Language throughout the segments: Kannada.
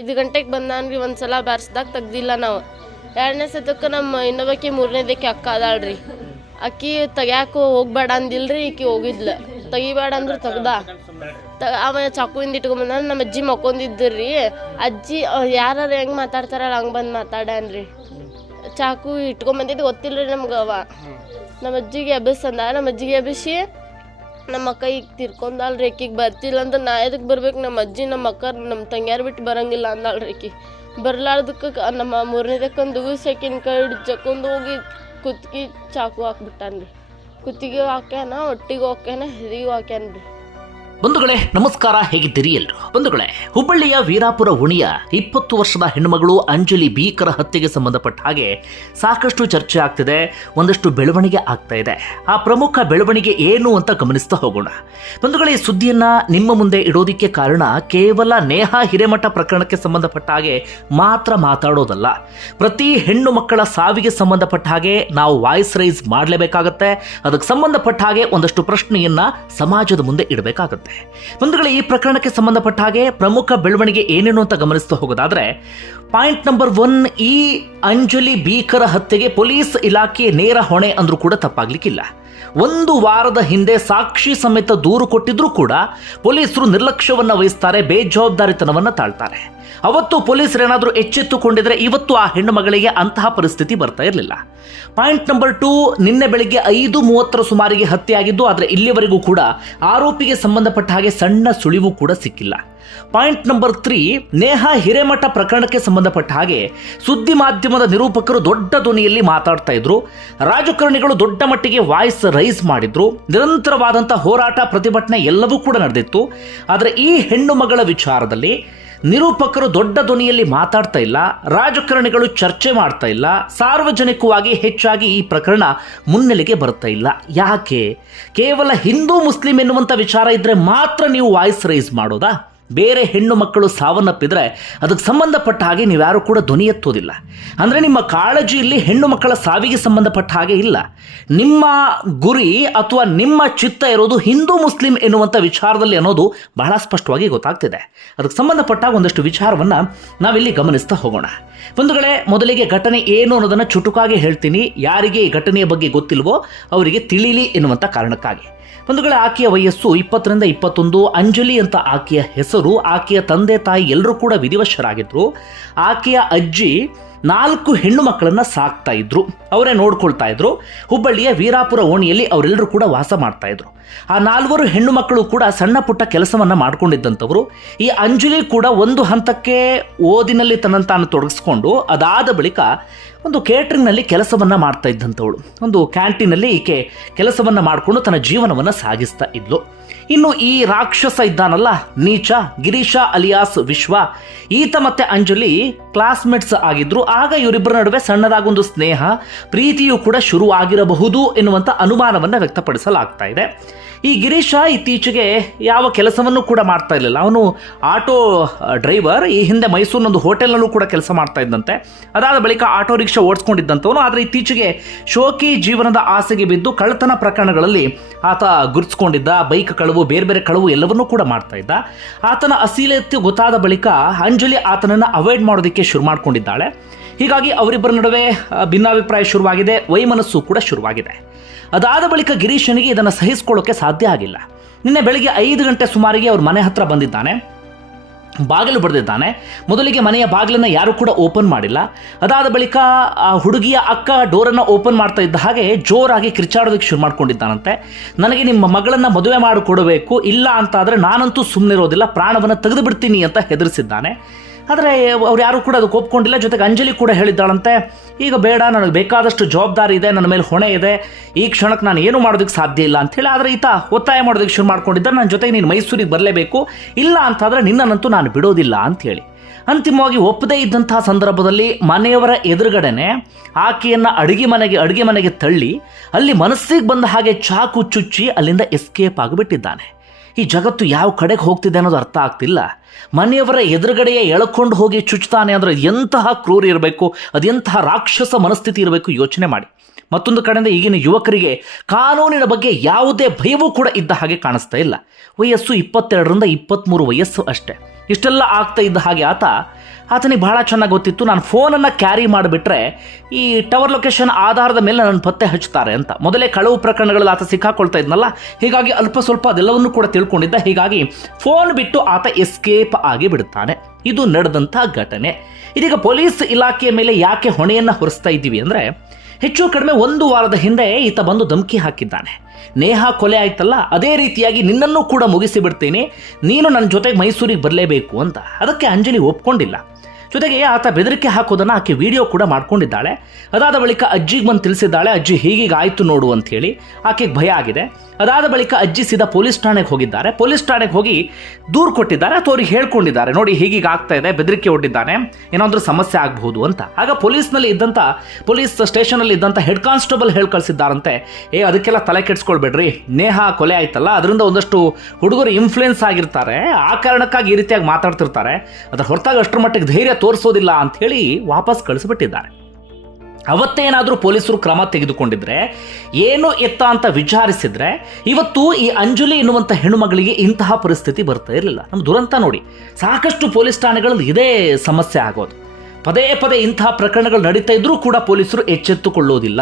ಐದು ಗಂಟೆಗೆ ಬಂದಾನ್ರಿ ಒಂದು ಸಲ ಬ್ಯಾರ್ಸ್ದಾಗ ತೆಗ್ದಿಲ್ಲ ನಾವು. ಎರಡನೇ ಸತಕ್ಕೆ ನಮ್ಮ ಇನ್ನೊಬ್ಬಾಕಿ ಮೂರನೇದಕ್ಕೆ ಅಕ್ಕ ಅದಾಳ್ರಿ. ಅಕ್ಕಿ ತೆಗ್ಯಾಕ ಹೋಗ್ಬೇಡ ಅಂದಿಲ್ರಿ, ಈಕಿ ಹೋಗಿದ್ಲ. ತೆಗಿಬೇಡ ಅಂದ್ರೆ ತೆಗ್ದ. ಅವ ಚಾಕುವಿಂದ ಇಟ್ಕೊಂಬಂದ ನಮ್ಮ ಅಜ್ಜಿ ಮಕ್ಕೊಂದಿದ್ರಿ ಅಜ್ಜಿ ಯಾರು ಹೆಂಗೆ ಮಾತಾಡ್ತಾರಲ್ಲ, ಹಂಗೆ ಬಂದು ಮಾತಾಡ್ಯಾನ್ರಿ. ಚಾಕು ಇಟ್ಕೊಂಬಂದಿದ್ದು ಗೊತ್ತಿಲ್ಲ ರೀ ನಮ್ಗೆ ಅವ. ನಮ್ಮ ಅಜ್ಜಿಗೆ ಎಬ್ಬಿಸಂದ ನಮ್ಮ ಅಜ್ಜಿಗೆ ಎಬ್ಬಿಸಿ ನಮ್ಮ ಅಕ್ಕ ಈಗ ತಿರ್ಕೊಂಡಲ್ರಿ ಆಕಿಗೆ ಬರ್ತಿಲ್ಲ ಅಂದ್ರೆ ನಾ ಎದಕ್ಕೆ ಬರ್ಬೇಕು? ನಮ್ಮ ಅಜ್ಜಿ, ನಮ್ಮ ಅಕ್ಕ, ನಮ್ಮ ತಂಗ್ಯಾರು ಬಿಟ್ಟು ಬರಂಗಿಲ್ಲ ಅಂದಾಳ ರೇಕಿ ಬರ್ಲಾರ್ದಕ್ಕೆ ನಮ್ಮ ಮೂರನೇದಕ್ಕೊಂದು ಸೆಕೆಂಡ್ ಕೈ ಜಕ್ಕೊಂದು ಹೋಗಿ ಕುತ್ತಿಗೆ ಚಾಕು ಹಾಕ್ಬಿಟ್ಟಾನ್ರಿ. ಕುತ್ತಿಗೆ ಹಾಕ್ಯಾನ ಒಟ್ಟಿಗೆ ಹಾಕ್ಯಾನ ಹೆದಿಗೂ ಹಾಕ್ಯಾನ್ರಿ. ಬಂಧುಗಳೇ, ನಮಸ್ಕಾರ, ಹೇಗಿದ್ದೀರಿ ಎಲ್ರು? ಬಂಧುಗಳೇ, ಹುಬ್ಬಳ್ಳಿಯ ವೀರಾಪುರ ಉಣಿಯ ಇಪ್ಪತ್ತು ವರ್ಷದ ಹೆಣ್ಣುಮಗಳು ಅಂಜಲಿ ಭೀಕರ ಹತ್ಯೆಗೆ ಸಂಬಂಧಪಟ್ಟ ಹಾಗೆ ಸಾಕಷ್ಟು ಚರ್ಚೆ ಆಗ್ತಿದೆ, ಒಂದಷ್ಟು ಬೆಳವಣಿಗೆ ಆಗ್ತಾ ಇದೆ. ಆ ಪ್ರಮುಖ ಬೆಳವಣಿಗೆ ಏನು ಅಂತ ಗಮನಿಸ್ತಾ ಹೋಗೋಣ. ಬಂಧುಗಳೇ, ಈ ಸುದ್ದಿಯನ್ನ ನಿಮ್ಮ ಮುಂದೆ ಇಡೋದಿಕ್ಕೆ ಕಾರಣ ಕೇವಲ ನೇಹ ಹಿರೇಮಠ ಪ್ರಕರಣಕ್ಕೆ ಸಂಬಂಧಪಟ್ಟ ಹಾಗೆ ಮಾತ್ರ ಮಾತಾಡೋದಲ್ಲ. ಪ್ರತಿ ಹೆಣ್ಣು ಮಕ್ಕಳ ಸಾವಿಗೆ ಸಂಬಂಧಪಟ್ಟ ಹಾಗೆ ನಾವು ವಾಯ್ಸ್ ರೈಸ್ ಮಾಡಲೇಬೇಕಾಗತ್ತೆ. ಅದಕ್ಕೆ ಸಂಬಂಧಪಟ್ಟ ಹಾಗೆ ಒಂದಷ್ಟು ಪ್ರಶ್ನೆಯನ್ನ ಸಮಾಜದ ಮುಂದೆ ಇಡಬೇಕಾಗುತ್ತೆ. ಬಂಧುಗಳೇ, ಈ ಪ್ರಕರಣಕ್ಕೆ ಸಂಬಂಧಪಟ್ಟ ಹಾಗೆ ಪ್ರಮುಖ ಬೆಳವಣಿಗೆ ಏನೇನು ಅಂತ ಗಮನಿಸ್ತಾ ಹೋಗೋದಾದ್ರೆ, ಪಾಯಿಂಟ್ ನಂಬರ್ ಒನ್, ಈ ಅಂಜಲಿ ಭೀಕರ ಹತ್ಯೆಗೆ ಪೊಲೀಸ್ ಇಲಾಖೆ ನೇರ ಹೊಣೆ ಅಂದ್ರೂ ಕೂಡ ತಪ್ಪಾಗ್ಲಿಕ್ಕಿಲ್ಲ. ಒಂದು ವಾರದ ಹಿಂದೆ ಸಾಕ್ಷಿ ಸಮೇತ ದೂರು ಕೊಟ್ಟಿದ್ರೂ ಕೂಡ ಪೊಲೀಸರು ನಿರ್ಲಕ್ಷ್ಯವನ್ನು ವಹಿಸ್ತಾರೆ, ಬೇಜವಾಬ್ದಾರಿತನವನ್ನು ತಾಳ್ತಾರೆ. ಅವತ್ತು ಪೊಲೀಸರೇನಾದರೂ ಎಚ್ಚೆತ್ತುಕೊಂಡಿದ್ರೆ ಇವತ್ತು ಆ ಹೆಣ್ಣು ಮಗಳಿಗೆ ಅಂತಹ ಪರಿಸ್ಥಿತಿ ಬರ್ತಾ ಇರಲಿಲ್ಲ. ಪಾಯಿಂಟ್ ನಂಬರ್ ಟೂ, ನಿನ್ನೆ ಬೆಳಿಗ್ಗೆ ಐದು ಮೂವತ್ತರ ಸುಮಾರಿಗೆ ಹತ್ಯೆಯಾಗಿದ್ದು, ಆದರೆ ಇಲ್ಲಿಯವರೆಗೂ ಕೂಡ ಆರೋಪಿಗೆ ಸಂಬಂಧಪಟ್ಟ ಹಾಗೆ ಸಣ್ಣ ಸುಳಿವು ಕೂಡ ಸಿಕ್ಕಿಲ್ಲ. Point number three Neha Hiremath ಪ್ರಕರಣಕ್ಕೆ ಸಂಬಂಧಪಟ್ಟ ಹಾಗೆ ಸುದ್ದಿ ಮಾಧ್ಯಮದ ನಿರೂಪಕರು ದೊಡ್ಡ ಧ್ವನಿಯಲ್ಲಿ ಮಾತಾಡ್ತಾ ಇದ್ರು. ರಾಜಕಾರಣಿಗಳು ದೊಡ್ಡ ಮಟ್ಟಿಗೆ ವಾಯ್ಸ್ ರೈಸ್ ಮಾಡಿದ್ರು. ನಿರಂತರವಾದಂಥ ಹೋರಾಟ ಪ್ರತಿಭಟನೆ ಎಲ್ಲವೂ ಕೂಡ ನಡೆದಿತ್ತು. ಆದರೆ ಈ ಹೆಣ್ಣು ಮಗಳ ವಿಚಾರದಲ್ಲಿ ನಿರೂಪಕರು ದೊಡ್ಡ ಧ್ವನಿಯಲ್ಲಿ ಮಾತಾಡ್ತಾ ಇಲ್ಲ. ರಾಜಕಾರಣಿಗಳು ಚರ್ಚೆ ಮಾಡ್ತಾ ಇಲ್ಲ. ಸಾರ್ವಜನಿಕವಾಗಿ ಹೆಚ್ಚಾಗಿ ಈ ಪ್ರಕರಣ ಮುನ್ನೆಲೆಗೆ ಬರ್ತಾ ಇಲ್ಲ. ಯಾಕೆ? ಕೇವಲ ಹಿಂದೂ ಮುಸ್ಲಿಂ ಎನ್ನುವಂಥ ವಿಚಾರ ಇದ್ರೆ ಮಾತ್ರ ನೀವು ವಾಯ್ಸ್ ರೈಸ್ ಮಾಡೋದಾ? ಬೇರೆ ಹೆಣ್ಣು ಮಕ್ಕಳು ಸಾವನ್ನಪ್ಪಿದ್ರೆ ಅದಕ್ಕೆ ಸಂಬಂಧಪಟ್ಟ ಹಾಗೆ ನೀವ್ಯಾರು ಕೂಡ ಧ್ವನಿ ಎತ್ತೋದಿಲ್ಲ. ಅಂದರೆ ನಿಮ್ಮ ಕಾಳಜಿಯಲ್ಲಿ ಹೆಣ್ಣು ಮಕ್ಕಳ ಸಾವಿಗೆ ಸಂಬಂಧಪಟ್ಟ ಹಾಗೆ ಇಲ್ಲ. ನಿಮ್ಮ ಗುರಿ ಅಥವಾ ನಿಮ್ಮ ಚಿತ್ತ ಇರೋದು ಹಿಂದೂ ಮುಸ್ಲಿಂ ಎನ್ನುವಂಥ ವಿಚಾರದಲ್ಲಿ ಅನ್ನೋದು ಬಹಳ ಸ್ಪಷ್ಟವಾಗಿ ಗೊತ್ತಾಗ್ತಿದೆ. ಅದಕ್ಕೆ ಸಂಬಂಧಪಟ್ಟ ಒಂದಷ್ಟು ವಿಚಾರವನ್ನು ನಾವಿಲ್ಲಿ ಗಮನಿಸ್ತಾ ಹೋಗೋಣ. ಬಂಧುಗಳೇ, ಮೊದಲಿಗೆ ಘಟನೆ ಏನು ಅನ್ನೋದನ್ನು ಚುಟುಕಾಗಿ ಹೇಳ್ತೀನಿ. ಯಾರಿಗೆ ಈ ಘಟನೆಯ ಬಗ್ಗೆ ಗೊತ್ತಿಲ್ವೋ ಅವರಿಗೆ ತಿಳಿಲಿ ಎನ್ನುವಂಥ ಕಾರಣಕ್ಕಾಗಿ. ಬಂಧುಗಳ, ಆಕೆಯ ವಯಸ್ಸು ಇಪ್ಪತ್ತರಿಂದ ಇಪ್ಪತ್ತೊಂದು, ಅಂಜಲಿ ಅಂತ ಆಕೆಯ ಹೆಸರು. ಆಕೆಯ ತಂದೆ ತಾಯಿ ಎಲ್ಲರೂ ಕೂಡ ವಿಧಿವಶರಾಗಿದ್ರು. ಆಕೆಯ ಅಜ್ಜಿ ನಾಲ್ಕು ಹೆಣ್ಣು ಮಕ್ಕಳನ್ನ ಸಾಕ್ತಾ ಇದ್ರು. ಅವರೇ ನೋಡ್ಕೊಳ್ತಾ ಇದ್ರು. ಹುಬ್ಬಳ್ಳಿಯ ವೀರಾಪುರ ಓಣಿಯಲ್ಲಿ ಅವರೆಲ್ಲರೂ ಕೂಡ ವಾಸ ಮಾಡ್ತಾ ಇದ್ರು. ಆ ನಾಲ್ವರು ಹೆಣ್ಣು ಮಕ್ಕಳು ಕೂಡ ಸಣ್ಣ ಪುಟ್ಟ ಕೆಲಸವನ್ನ ಮಾಡ್ಕೊಂಡಿದ್ದಂಥವ್ರು. ಈ ಅಂಜಲಿ ಕೂಡ ಒಂದು ಹಂತಕ್ಕೆ ಓದಿನಲ್ಲಿ ತನ್ನ ತಾನು ತೊಡಗಿಸ್ಕೊಂಡು ಅದಾದ ಬಳಿಕ ಒಂದು ಕೇಟ್ರಿಂಗ್ನಲ್ಲಿ ಕೆಲಸವನ್ನ ಮಾಡ್ತಾ ಇದ್ದಂಥವಳು. ಒಂದು ಕ್ಯಾಂಟೀನಲ್ಲಿ ಈಕೆ ಕೆಲಸವನ್ನ ಮಾಡಿಕೊಂಡು ತನ್ನ ಜೀವನವನ್ನ ಸಾಗಿಸ್ತಾ ಇದ್ಲು. ಇನ್ನು ಈ ರಾಕ್ಷಸ ಇದ್ದಾನಲ್ಲ, ನೀಚ ಗಿರೀಶ ಅಲಿಯಾಸ್ ವಿಶ್ವ, ಈತ ಮತ್ತೆ ಅಂಜಲಿ ಕ್ಲಾಸ್ಮೇಟ್ಸ್ ಆಗಿದ್ರು. ಆಗ ಇವರಿಬ್ಬರ ನಡುವೆ ಸಣ್ಣದಾಗೊಂದು ಸ್ನೇಹ ಪ್ರೀತಿಯು ಕೂಡ ಶುರುವಾಗಿರಬಹುದು ಎನ್ನುವಂಥ ಅನುಮಾನವನ್ನು ವ್ಯಕ್ತಪಡಿಸಲಾಗ್ತಾ ಇದೆ. ಈ ಗಿರೀಶ ಇತ್ತೀಚೆಗೆ ಯಾವ ಕೆಲಸವನ್ನು ಕೂಡ ಮಾಡ್ತಾ ಇರಲಿಲ್ಲ. ಅವನು ಆಟೋ ಡ್ರೈವರ್, ಈ ಹಿಂದೆ ಮೈಸೂರಿನೊಂದು ಹೋಟೆಲ್ನಲ್ಲೂ ಕೂಡ ಕೆಲಸ ಮಾಡ್ತಾ ಇದ್ದಂತೆ. ಅದಾದ ಬಳಿಕ ಆಟೋ ರಿಕ್ಷಾ ಓಡಿಸ್ಕೊಂಡಿದ್ದಂಥವನು ಆದರೆ ಇತ್ತೀಚೆಗೆ ಶೋಕಿ ಜೀವನದ ಆಸೆಗೆ ಬಿದ್ದು ಕಳ್ಳತನ ಪ್ರಕರಣಗಳಲ್ಲಿ ಆತ ಗುರುತಿಸ್ಕೊಂಡಿದ್ದ. ಬೈಕ್ ಕಳವು, ಬೇರೆ ಬೇರೆ ಕಳವು ಎಲ್ಲವನ್ನೂ ಕೂಡ ಮಾಡ್ತಾ ಇದ್ದ. ಆತನ ಅಸೀಲತೆ ಗೊತ್ತಾದ ಬಳಿಕ ಅಂಜಲಿ ಆತನನ್ನು ಅವಾಯ್ಡ್ ಮಾಡೋದಕ್ಕೆ ಶುರು ಮಾಡ್ಕೊಂಡಿದ್ದಾಳೆ. ಹೀಗಾಗಿ ಅವರಿಬ್ಬರ ನಡುವೆ ಭಿನ್ನಾಭಿಪ್ರಾಯ ಶುರುವಾಗಿದೆ, ವೈಮನಸ್ಸು ಕೂಡ ಶುರುವಾಗಿದೆ. ಅದಾದ ಬಳಿಕ ಗಿರೀಶನಿಗೆ ಇದನ್ನು ಸಹಿಸಿಕೊಳ್ಳೋಕೆ ಸಾಧ್ಯ ಆಗಿಲ್ಲ. ನಿನ್ನೆ ಬೆಳಿಗ್ಗೆ ಐದು ಗಂಟೆ ಸುಮಾರಿಗೆ ಅವ್ರ ಮನೆ ಹತ್ರ ಬಂದಿದ್ದಾನೆ. ಬಾಗಿಲು ಬರೆದಿದ್ದಾನೆ ಮೊದಲಿಗೆ ಮನೆಯ ಬಾಗಿಲನ್ನು ಯಾರು ಕೂಡ ಓಪನ್ ಮಾಡಿಲ್ಲ. ಅದಾದ ಬಳಿಕ, ಆ ಹುಡುಗಿಯ ಅಕ್ಕ ಡೋರನ್ನು ಓಪನ್ ಮಾಡ್ತಾ ಇದ್ದ ಹಾಗೆ ಜೋರಾಗಿ ಕಿರ್ಚಾಡೋದಕ್ಕೆ ಶುರು ಮಾಡ್ಕೊಂಡಿದ್ದಾನಂತೆ. ನನಗೆ ನಿಮ್ಮ ಮಗಳನ್ನು ಮದುವೆ ಮಾಡಿಕೊಡಬೇಕು, ಇಲ್ಲ ಅಂತಾದರೆ ನಾನಂತೂ ಸುಮ್ಮನಿರೋದಿಲ್ಲ ಪ್ರಾಣವನ್ನು ತೆಗೆದುಬಿಡ್ತೀನಿ ಅಂತ ಹೆದರಿಸಿದ್ದಾನೆ. ಆದರೆ ಅವ್ರು ಯಾರು ಕೂಡ ಅದಕ್ಕೆ ಒಪ್ಕೊಂಡಿಲ್ಲ ಜೊತೆಗೆ ಅಂಜಲಿ ಕೂಡ ಹೇಳಿದ್ದಾಳಂತೆ, ಈಗ ಬೇಡ, ನನಗೆ ಬೇಕಾದಷ್ಟು ಜವಾಬ್ದಾರಿ ಇದೆ, ನನ್ನ ಮೇಲೆ ಹೊಣೆ ಇದೆ. ಈ ಕ್ಷಣಕ್ಕೆ ನಾನು ಏನು ಮಾಡೋದಕ್ಕೆ ಸಾಧ್ಯ ಇಲ್ಲ ಅಂಥೇಳಿ ಆದರೆ ಈತ ಒತ್ತಾಯ ಮಾಡೋದಕ್ಕೆ ಶುರು ಮಾಡ್ಕೊಂಡಿದ್ದ ನನ್ನ ಜೊತೆಗೆ ನೀನು ಮೈಸೂರಿಗೆ ಬರಲೇಬೇಕು. ಇಲ್ಲ ಅಂತಾದರೆ ನಿನ್ನನ್ನಂತೂ ನಾನು ಬಿಡೋದಿಲ್ಲ ಅಂಥೇಳಿ ಅಂತಿಮವಾಗಿ ಒಪ್ಪದೇ ಇದ್ದಂತಹ ಸಂದರ್ಭದಲ್ಲಿ ಮನೆಯವರ ಎದುರುಗಡೆನೆ ಆಕೆಯನ್ನು ಅಡುಗೆ ಮನೆಗೆ ಅಡುಗೆ ಮನೆಗೆ ತಳ್ಳಿ, ಅಲ್ಲಿ ಮನಸ್ಸಿಗೆ ಬಂದ ಹಾಗೆ ಚಾಕು ಚುಚ್ಚಿ ಅಲ್ಲಿಂದ ಎಸ್ಕೇಪ್ ಆಗಿಬಿಟ್ಟಿದ್ದಾನೆ. ಈ ಜಗತ್ತು ಯಾವ ಕಡೆಗೆ ಹೋಗ್ತಿದೆ ಅನ್ನೋದು ಅರ್ಥ ಆಗ್ತಿಲ್ಲ. ಮನೆಯವರ ಎದುರುಗಡೆಯೇ ಎಳ್ಕೊಂಡು ಹೋಗಿ ಚುಚ್ತಾನೆ ಅಂದರೆ ಎಂತಹ ಕ್ರೂರಿ ಇರಬೇಕು, ಅದೆಂತಹ ರಾಕ್ಷಸ ಮನಸ್ಥಿತಿ ಇರಬೇಕು ಯೋಚನೆ ಮಾಡಿ. ಮತ್ತೊಂದು ಕಡೆಯಿಂದ ಈಗಿನ ಯುವಕರಿಗೆ ಕಾನೂನಿನ ಬಗ್ಗೆ ಯಾವುದೇ ಭಯವೂ ಕೂಡ ಇದ್ದ ಹಾಗೆ ಕಾಣಿಸ್ತಾ ಇಲ್ಲ. ವಯಸ್ಸು ಇಪ್ಪತ್ತೆರಡರಿಂದ ಇಪ್ಪತ್ತ್ಮೂರು ವಯಸ್ಸು ಅಷ್ಟೇ. ಇಷ್ಟೆಲ್ಲ ಆಗ್ತಾ ಇದ್ದ ಹಾಗೆ ಆತ ಆತನಿಗೆ ಬಹಳ ಚೆನ್ನಾಗಿ ಗೊತ್ತಿತ್ತು. ನಾನು ಫೋನನ್ನು ಕ್ಯಾರಿ ಮಾಡಿಬಿಟ್ರೆ ಈ ಟವರ್ ಲೊಕೇಶನ್ ಆಧಾರದ ಮೇಲೆ ನನ್ನ ಪತ್ತೆ ಹಚ್ತಾರೆ ಅಂತ. ಮೊದಲೇ ಕಳವು ಪ್ರಕರಣಗಳಲ್ಲಿ ಆತ ಸಿಕ್ಕಾಕೊಳ್ತಾ ಇದ್ನಲ್ಲ, ಹೀಗಾಗಿ ಅಲ್ಪ ಸ್ವಲ್ಪ ಅದೆಲ್ಲವನ್ನೂ ಕೂಡ ತಿಳ್ಕೊಂಡಿದ್ದ. ಹೀಗಾಗಿ ಫೋನ್ ಬಿಟ್ಟು ಆತ ಎಸ್ಕೇಪ್ ಆಗಿ ಬಿಡುತ್ತಾನೆ. ಇದು ನಡೆದಂಥ ಘಟನೆ. ಇದೀಗ ಪೊಲೀಸ್ ಇಲಾಖೆಯ ಮೇಲೆ ಯಾಕೆ ಹೊಣೆಯನ್ನು ಹೊರಿಸ್ತಾ ಇದ್ದೀವಿ ಅಂದರೆ, ಹೆಚ್ಚು ಕಡಿಮೆ ಒಂದು ವಾರದ ಹಿಂದೆ ಈತ ಬಂದು ಧಮಕಿ ಹಾಕಿದ್ದಾನೆ. ನೇಹ ಕೊಲೆ ಆಯ್ತಲ್ಲ, ಅದೇ ರೀತಿಯಾಗಿ ನಿನ್ನನ್ನು ಕೂಡ ಮುಗಿಸಿ ಬಿಡ್ತೀನಿ. ನೀನು ನನ್ನ ಜೊತೆಗೆ ಮೈಸೂರಿಗೆ ಬರಲೇಬೇಕು ಅಂತ. ಅದಕ್ಕೆ ಅಂಜಲಿ ಒಪ್ಕೊಂಡಿಲ್ಲ. ಜೊತೆಗೆ ಆತ ಬೆದರಿಕೆ ಹಾಕೋದನ್ನು ಆಕೆ ವಿಡಿಯೋ ಕೂಡ ಮಾಡ್ಕೊಂಡಿದ್ದಾಳೆ. ಅದಾದ ಬಳಿಕ ಅಜ್ಜಿಗೆ ಬಂದು ತಿಳಿಸಿದ್ದಾಳೆ, ಅಜ್ಜಿ ಹೀಗೀಗ ಆಯಿತು ನೋಡು ಅಂತ ಹೇಳಿ ಆಕೆಗೆ ಭಯ ಆಗಿದೆ. ಅದಾದ ಬಳಿಕ ಅಜ್ಜಿ ಸೀದಾ ಪೊಲೀಸ್ ಠಾಣೆಗೆ ಹೋಗಿದ್ದಾರೆ. ಪೊಲೀಸ್ ಠಾಣೆಗೆ ಹೋಗಿ ದೂರು ಕೊಟ್ಟಿದ್ದಾರೆ, ಅಥವಾ ಅವ್ರಿಗೆ ಹೇಳ್ಕೊಂಡಿದ್ದಾರೆ, ನೋಡಿ, ಹೀಗೀಗ ಆಗ್ತಾ ಇದೆ, ಬೆದರಿಕೆ ಒಡ್ಡಿದ್ದಾನೆ ಏನಾದರೂ ಸಮಸ್ಯೆ ಆಗಬಹುದು ಅಂತ. ಆಗ ಪೊಲೀಸ್ನಲ್ಲಿ ಇದ್ದಂಥ ಪೊಲೀಸ್ ಸ್ಟೇಷನಲ್ಲಿ ಇದ್ದಂಥ ಹೆಡ್ ಕಾನ್ಸ್ಟೇಬಲ್ ಹೇಳಿ ಕಳಿಸಿದ್ದಾರಂತೆ ಏ, ಅದಕ್ಕೆಲ್ಲ ತಲೆ ಕೆಡಿಸ್ಕೊಳ್ಬೇಡ್ರಿ, ನೇಹ ಕೊಲೆ ಆಯ್ತಲ್ಲ, ಅದರಿಂದ ಒಂದಷ್ಟು ಹುಡುಗರು ಇನ್ಫ್ಲೂಯೆನ್ಸ್ ಆಗಿರ್ತಾರೆ, ಆ ಕಾರಣಕ್ಕಾಗಿ ಈ ರೀತಿಯಾಗಿ ಮಾತಾಡ್ತಿರ್ತಾರೆ, ಅದರ ಹೊರತಾಗಿ ಅಷ್ಟರ ಮಟ್ಟಿಗೆ ಧೈರ್ಯ ತೋರಿಸೋದಿಲ್ಲ ಅಂತ ಹೇಳಿ ವಾಪಸ್ ಕಳಿಸ್ಬಿಟ್ಟಿದ್ದಾರೆ. ಅವತ್ತೇನಾದರೂ ಪೊಲೀಸರು ಕ್ರಮ ತೆಗೆದುಕೊಂಡಿದ್ರೆ, ಏನು ಎತ್ತ ಅಂತ ವಿಚಾರಿಸಿದ್ರೆ, ಇವತ್ತು ಈ ಅಂಜುಲಿ ಎನ್ನುವಂಥ ಹೆಣ್ಣುಮಗಳಿಗೆ ಇಂತಹ ಪರಿಸ್ಥಿತಿ ಬರ್ತಾ ಇರಲಿಲ್ಲ. ನಮ್ಮ ದುರಂತ ನೋಡಿ, ಸಾಕಷ್ಟು ಪೊಲೀಸ್ ಠಾಣೆಗಳಲ್ಲಿ ಇದೇ ಸಮಸ್ಯೆ ಆಗೋದು. ಪದೇ ಪದೇ ಇಂತಹ ಪ್ರಕರಣಗಳು ನಡೀತಾ ಇದ್ರೂ ಕೂಡ ಪೊಲೀಸರು ಎಚ್ಚೆತ್ತುಕೊಳ್ಳೋದಿಲ್ಲ.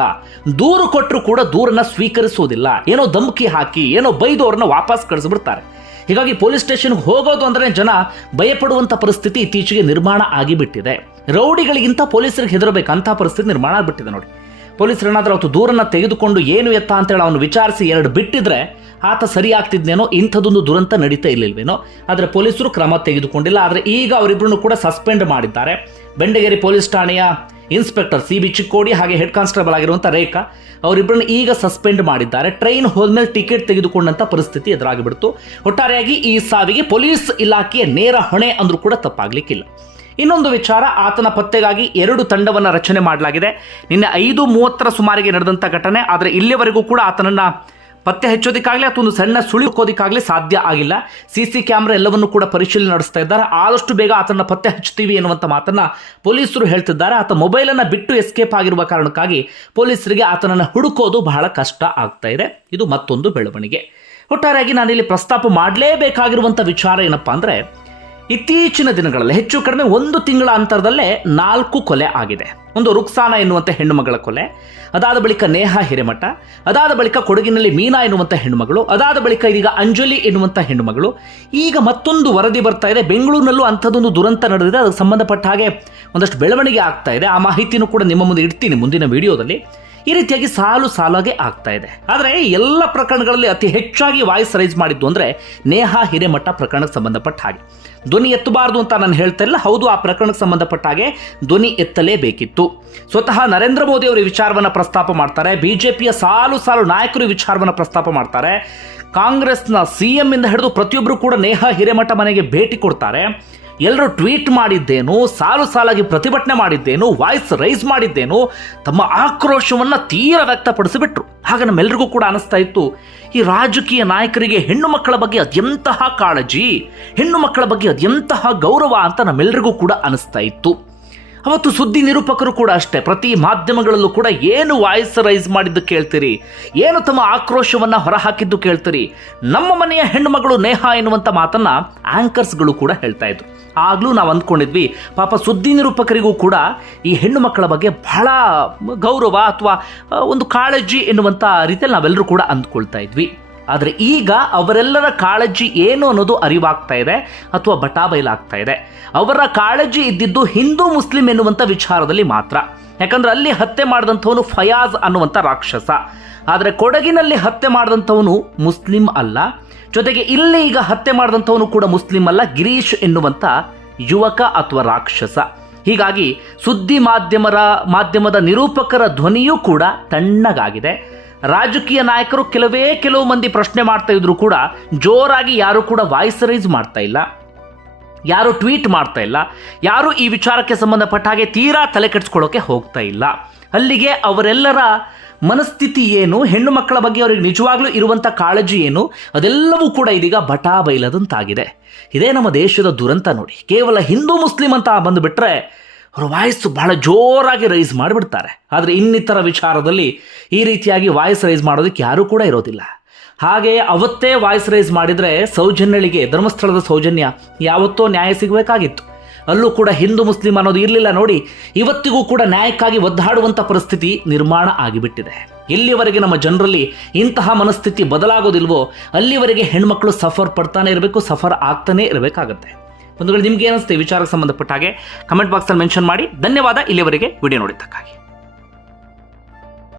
ದೂರು ಕೊಟ್ಟರು ಕೂಡ ದೂರನ್ನ ಸ್ವೀಕರಿಸೋದಿಲ್ಲ. ಏನೋ ಧಮಕಿ ಹಾಕಿ, ಏನೋ ಬೈದು ಅವ್ರನ್ನ ವಾಪಸ್ ಕಳಿಸ್ಬಿಡ್ತಾರೆ. ಹೀಗಾಗಿ ಪೊಲೀಸ್ ಸ್ಟೇಷನ್ಗೆ ಹೋಗೋದು ಅಂದ್ರೆ ಜನ ಭಯಪಡುವಂಥ ಪರಿಸ್ಥಿತಿ ಇತ್ತೀಚೆಗೆ ನಿರ್ಮಾಣ ಆಗಿಬಿಟ್ಟಿದೆ. ರೌಡಿಗಳಿಗಿಂತ ಪೊಲೀಸರಿಗೆ ಹೆದರಬೇಕಂತ ಪರಿಸ್ಥಿತಿ ನಿರ್ಮಾಣ ಆಗ್ಬಿಟ್ಟಿದೆ ನೋಡಿ. ಪೊಲೀಸರು ಏನಾದರೂ ಅವತ್ತು ದೂರನ್ನ ತೆಗೆದುಕೊಂಡು ಏನು ಎತ್ತ ಅಂತೇಳಿ ಅವನು ವಿಚಾರಿಸಿ ಎರಡು ಬಿಟ್ಟಿದ್ರೆ ಆತ ಸರಿ ಆಗ್ತಿದ್ನೇನೋ ಇಂಥದ್ದೊಂದು ದುರಂತ ನಡೀತಾ ಇರಲಿಲ್ವೇನೋ. ಆದರೆ ಪೊಲೀಸರು ಕ್ರಮ ತೆಗೆದುಕೊಂಡಿಲ್ಲ. ಆದರೆ ಈಗ ಅವರಿಬ್ಬರನ್ನು ಕೂಡ ಸಸ್ಪೆಂಡ್ ಮಾಡಿದ್ದಾರೆ. ಬೆಂಡಗೇರಿ ಪೊಲೀಸ್ ಠಾಣೆಯ ಇನ್ಸ್ಪೆಕ್ಟರ್ ಸಿ ಬಿ ಚಿಕ್ಕೋಡಿ ಹಾಗೆ ಹೆಡ್ ಕಾನ್ಸ್ಟೇಬಲ್ ಆಗಿರುವಂಥ ರೇಖಾ, ಅವರಿಬ್ಬರನ್ನ ಈಗ ಸಸ್ಪೆಂಡ್ ಮಾಡಿದ್ದಾರೆ. ಟ್ರೈನ್ ಹೋದ್ಮೇಲೆ ಟಿಕೆಟ್ ತೆಗೆದುಕೊಂಡಂತ ಪರಿಸ್ಥಿತಿ ಎದುರಾಗಿಬಿಡ್ತು. ಒಟ್ಟಾರೆಯಾಗಿ ಈ ಸಾವಿಗೆ ಪೊಲೀಸ್ ಇಲಾಖೆಯ ನೇರ ಹೊಣೆ ಅಂದ್ರೂ ಕೂಡ ತಪ್ಪಾಗ್ಲಿಕ್ಕಿಲ್ಲ. ಇನ್ನೊಂದು ವಿಚಾರ, ಆತನ ಪತ್ತೆಗಾಗಿ ಎರಡು ತಂಡವನ್ನು ರಚನೆ ಮಾಡಲಾಗಿದೆ. ನಿನ್ನೆ ಐದು ಮೂವತ್ತರ ಸುಮಾರಿಗೆ ನಡೆದಂಥ ಘಟನೆ, ಆದರೆ ಇಲ್ಲಿಯವರೆಗೂ ಕೂಡ ಆತನನ್ನ ಪತ್ತೆ ಹಚ್ಚೋದಕ್ಕಾಗಲಿ ಅಥವಾ ಒಂದು ಸಣ್ಣ ಸುಳಿಕೋದಕ್ಕಾಗಲಿ ಸಾಧ್ಯ ಆಗಿಲ್ಲ. ಸಿ ಸಿ ಕ್ಯಾಮ್ರಾ ಎಲ್ಲವನ್ನು ಕೂಡ ಪರಿಶೀಲನೆ ನಡೆಸ್ತಾ ಇದ್ದಾರೆ. ಆದಷ್ಟು ಬೇಗ ಆತನ ಪತ್ತೆ ಹಚ್ಚುತ್ತೀವಿ ಎನ್ನುವಂಥ ಮಾತನ್ನ ಪೊಲೀಸರು ಹೇಳ್ತಿದ್ದಾರೆ. ಆತ ಮೊಬೈಲನ್ನು ಬಿಟ್ಟು ಎಸ್ಕೇಪ್ ಆಗಿರುವ ಕಾರಣಕ್ಕಾಗಿ ಪೊಲೀಸರಿಗೆ ಆತನನ್ನು ಹುಡುಕೋದು ಬಹಳ ಕಷ್ಟ ಆಗ್ತಾ ಇದೆ. ಇದು ಮತ್ತೊಂದು ಬೆಳವಣಿಗೆ. ಒಟ್ಟಾರೆಯಾಗಿ ನಾನಿಲ್ಲಿ ಪ್ರಸ್ತಾಪ ಮಾಡಲೇಬೇಕಾಗಿರುವಂಥ ವಿಚಾರ ಏನಪ್ಪಾ ಅಂದರೆ ಇತ್ತೀಚಿನ ದಿನಗಳಲ್ಲಿ ಹೆಚ್ಚು ಕಡಿಮೆ ಒಂದು ತಿಂಗಳ ಅಂತರದಲ್ಲೇ ನಾಲ್ಕು ಕೊಲೆ ಆಗಿದೆ. ಒಂದು ರುಕ್ಸಾನ ಎನ್ನುವಂಥ ಹೆಣ್ಣುಮಗಳ ಕೊಲೆ, ಅದಾದ ಬಳಿಕ ನೇಹ ಹಿರೇಮಠ, ಅದಾದ ಬಳಿಕ ಕೊಡಗಿನಲ್ಲಿ ಮೀನಾ ಎನ್ನುವಂಥ ಹೆಣ್ಣುಮಗಳು, ಅದಾದ ಬಳಿಕ ಇದೀಗ ಅಂಜಲಿ ಎನ್ನುವಂಥ ಹೆಣ್ಣುಮಗಳು. ಈಗ ಮತ್ತೊಂದು ವರದಿ ಬರ್ತಾ ಇದೆ. ಬೆಂಗಳೂರಿನಲ್ಲೂ ಅಂಥದ್ದೊಂದು ದುರಂತ ನಡೆದಿದೆ. ಅದಕ್ಕೆ ಸಂಬಂಧಪಟ್ಟ ಹಾಗೆ ಒಂದಷ್ಟು ಬೆಳವಣಿಗೆ ಆಗ್ತಾ ಇದೆ. ಆ ಮಾಹಿತಿನೂ ಕೂಡ ನಿಮ್ಮ ಮುಂದೆ ಇಡ್ತೀನಿ ಮುಂದಿನ ವಿಡಿಯೋದಲ್ಲಿ. ಈ ರೀತಿಯಾಗಿ ಸಾಲು ಸಾಲಾಗೆ ಆಗ್ತಾ ಇದೆ. ಆದರೆ ಎಲ್ಲ ಪ್ರಕರಣಗಳಲ್ಲಿ ಅತಿ ಹೆಚ್ಚಾಗಿ ವಾಯ್ಸ್ ರೈಸ್ ಮಾಡಿದ್ದು ಅಂದರೆ ನೇಹಾ ಹಿರೇಮಠ ಪ್ರಕರಣಕ್ಕೆ ಸಂಬಂಧಪಟ್ಟ ಹಾಗೆ. ಧ್ವನಿ ಎತ್ತಬಾರ್ದು ಅಂತ ನಾನು ಹೇಳ್ತಾ ಇಲ್ಲ ಹೌದು, ಆ ಪ್ರಕರಣಕ್ಕೆ ಸಂಬಂಧಪಟ್ಟ ಹಾಗೆ ಧ್ವನಿ ಎತ್ತಲೇಬೇಕಿತ್ತು. ಸ್ವತಃ ನರೇಂದ್ರ ಮೋದಿ ಅವರು ಈ ವಿಚಾರವನ್ನು ಪ್ರಸ್ತಾಪ ಮಾಡ್ತಾರೆ. ಬಿಜೆಪಿಯ ಸಾಲು ಸಾಲು ನಾಯಕರು ವಿಚಾರವನ್ನು ಪ್ರಸ್ತಾಪ ಮಾಡ್ತಾರೆ. ಕಾಂಗ್ರೆಸ್ನ ಸಿ ಇಂದ ಹಿಡಿದು ಪ್ರತಿಯೊಬ್ಬರು ಕೂಡ ನೇಹಾ ಹಿರೇಮಠ ಮನೆಗೆ ಭೇಟಿ ಕೊಡ್ತಾರೆ. ಎಲ್ಲರೂ ಟ್ವೀಟ್ ಮಾಡಿದ್ದೇನು, ಸಾಲು ಸಾಲಾಗಿ ಪ್ರತಿಭಟನೆ ಮಾಡಿದ್ದೇನು, ವಾಯ್ಸ್ ರೈಸ್ ಮಾಡಿದ್ದೇನು, ತಮ್ಮ ಆಕ್ರೋಶವನ್ನು ತೀರ ವ್ಯಕ್ತಪಡಿಸಿಬಿಟ್ರು. ಹಾಗೆ ನಮ್ಮೆಲ್ಲರಿಗೂ ಕೂಡ ಅನಿಸ್ತಾ ಇತ್ತು, ಈ ರಾಜಕೀಯ ನಾಯಕರಿಗೆ ಹೆಣ್ಣು ಮಕ್ಕಳ ಬಗ್ಗೆ ಅದೆಂತಹ ಕಾಳಜಿ, ಹೆಣ್ಣು ಮಕ್ಕಳ ಬಗ್ಗೆ ಅದೆಂತಹ ಗೌರವ ಅಂತ ನಮ್ಮೆಲ್ಲರಿಗೂ ಕೂಡ ಅನಿಸ್ತಾ ಇತ್ತು. ಅವತ್ತು ಸುದ್ದಿ ನಿರೂಪಕರು ಕೂಡ ಅಷ್ಟೇ. ಪ್ರತಿ ಮಾಧ್ಯಮಗಳಲ್ಲೂ ಕೂಡ ಏನು ವಾಯ್ಸ್ ರೈಸ್ ಮಾಡಿದ್ದು ಕೇಳ್ತೀರಿ? ಏನು ತಮ್ಮ ಆಕ್ರೋಶವನ್ನು ಹೊರಹಾಕಿದ್ದು ಕೇಳ್ತೀರಿ? ನಮ್ಮ ಮನೆಯ ಹೆಣ್ಣುಮಗಳು ನೇಹ ಎನ್ನುವಂಥ ಮಾತನ್ನ ಆಂಕರ್ಸ್ಗಳು ಕೂಡ ಹೇಳ್ತಾ ಇದ್ರು. ಆಗಲೂ ನಾವು ಅಂದ್ಕೊಂಡಿದ್ವಿ, ಪಾಪ ಸುದ್ದಿ ನಿರೂಪಕರಿಗೂ ಕೂಡ ಈ ಹೆಣ್ಣು ಮಕ್ಕಳ ಬಗ್ಗೆ ಬಹಳ ಗೌರವ ಅಥವಾ ಒಂದು ಕಾಳಜಿ ಎನ್ನುವಂಥ ರೀತಿಯಲ್ಲಿ ನಾವೆಲ್ಲರೂ ಕೂಡ ಅಂದ್ಕೊಳ್ತಾ ಇದ್ವಿ. ಆದರೆ ಈಗ ಅವರೆಲ್ಲರ ಕಾಳಜಿ ಏನು ಅನ್ನೋದು ಅರಿವಾಗ್ತಾ ಇದೆ ಅಥವಾ ಬಟಾಬೈಲಾಗ್ತಾ ಇದೆ. ಅವರ ಕಾಳಜಿ ಇದ್ದಿದ್ದು ಹಿಂದೂ ಮುಸ್ಲಿಂ ಎನ್ನುವಂಥ ವಿಚಾರದಲ್ಲಿ ಮಾತ್ರ. ಯಾಕಂದ್ರೆ ಅಲ್ಲಿ ಹತ್ಯೆ ಮಾಡಿದಂಥವನು ಫಯಾಜ್ ಅನ್ನುವಂಥ ರಾಕ್ಷಸ. ಆದರೆ ಕೊಡಗಿನಲ್ಲಿ ಹತ್ಯೆ ಮಾಡಿದಂಥವನು ಮುಸ್ಲಿಂ ಅಲ್ಲ. ಜೊತೆಗೆ ಇಲ್ಲಿ ಈಗ ಹತ್ಯೆ ಮಾಡಿದಂಥವನು ಕೂಡ ಮುಸ್ಲಿಂ ಅಲ್ಲ, ಗಿರೀಶ್ ಎನ್ನುವಂಥ ಯುವಕ ಅಥವಾ ರಾಕ್ಷಸ. ಹೀಗಾಗಿ ಸುದ್ದಿ ಮಾಧ್ಯಮರ, ಮಾಧ್ಯಮದ ನಿರೂಪಕರ ಧ್ವನಿಯೂ ಕೂಡ ತಣ್ಣಗಾಗಿದೆ. ರಾಜಕೀಯ ನಾಯಕರು ಕೆಲವೇ ಕೆಲವು ಮಂದಿ ಪ್ರಶ್ನೆ ಮಾಡ್ತಾ ಇದ್ರು ಕೂಡ ಜೋರಾಗಿ ಯಾರು ಕೂಡ ವಾಯ್ಸ್ ರೈಸ್ ಮಾಡ್ತಾ ಇಲ್ಲ. ಯಾರು ಟ್ವೀಟ್ ಮಾಡ್ತಾ ಇಲ್ಲ. ಯಾರು ಈ ವಿಚಾರಕ್ಕೆ ಸಂಬಂಧಪಟ್ಟ ಹಾಗೆ ತೀರಾ ತಲೆ ಕೆಡಿಸ್ಕೊಳ್ಳೋಕೆ ಹೋಗ್ತಾ ಇಲ್ಲ. ಅಲ್ಲಿಗೆ ಅವರೆಲ್ಲರ ಮನಸ್ಥಿತಿ ಏನು, ಹೆಣ್ಣು ಮಕ್ಕಳ ಬಗ್ಗೆ ಅವರಿಗೆ ನಿಜವಾಗ್ಲೂ ಇರುವಂಥ ಕಾಳಜಿ ಏನು, ಅದೆಲ್ಲವೂ ಕೂಡ ಇದೀಗ ಬಟಾ ಬೈಲದಂತಾಗಿದೆ. ಇದೇ ನಮ್ಮ ದೇಶದ ದುರಂತ ನೋಡಿ. ಕೇವಲ ಹಿಂದೂ, ಮುಸ್ಲಿಂ ಅಂತ ಬಂದುಬಿಟ್ರೆ ಅವರ ವಾಯ್ಸು ಬಹಳ ಜೋರಾಗಿ ರೈಸ್ ಮಾಡಿಬಿಡ್ತಾರೆ. ಆದರೆ ಇನ್ನಿತರ ವಿಚಾರದಲ್ಲಿ ಈ ರೀತಿಯಾಗಿ ವಾಯ್ಸ್ ರೈಸ್ ಮಾಡೋದಕ್ಕೆ ಯಾರೂ ಕೂಡ ಇರೋದಿಲ್ಲ. ಹಾಗೆ ಅವತ್ತೇ ವಾಯ್ಸ್ ರೈಸ್ ಮಾಡಿದರೆ ಸೌಜನ್ಯಳಿಗೆ, ಧರ್ಮಸ್ಥಳದ ಸೌಜನ್ಯ ಯಾವತ್ತೋ ನ್ಯಾಯ ಸಿಗಬೇಕಾಗಿತ್ತು. ಅಲ್ಲೂ ಕೂಡ ಹಿಂದೂ ಮುಸ್ಲಿಂ ಅನ್ನೋದು ಇರಲಿಲ್ಲ ನೋಡಿ, ಇವತ್ತಿಗೂ ಕೂಡ ನ್ಯಾಯಕ್ಕಾಗಿ ಒದ್ದಾಡುವಂಥ ಪರಿಸ್ಥಿತಿ ನಿರ್ಮಾಣ ಆಗಿಬಿಟ್ಟಿದೆ. ಎಲ್ಲಿವರೆಗೆ ನಮ್ಮ ಜನರಲ್ಲಿ ಇಂತಹ ಮನಸ್ಥಿತಿ ಬದಲಾಗೋದಿಲ್ವೋ, ಅಲ್ಲಿವರೆಗೆ ಹೆಣ್ಮಕ್ಳು ಸಫರ್ ಪಡ್ತಾನೆ ಇರಬೇಕು, ಸಫರ್ ಆಗ್ತಾನೆ ಇರಬೇಕಾಗತ್ತೆ. ವೇಳೆ ನಿಮ್ಗೆ ಏನಿಸುತ್ತೆ ವಿಚಾರಕ್ಕೆ ಸಂಬಂಧಪಟ್ಟ ಹಾಗೆ ಕಮೆಂಟ್ ಬಾಕ್ಸಲ್ಲಿ ಮೆನ್ಷನ್ ಮಾಡಿ. ಧನ್ಯವಾದ. ಇಲ್ಲಿವರೆಗೆ ವಿಡಿಯೋ ನೋಡಿದ್ದಕ್ಕಾಗಿ.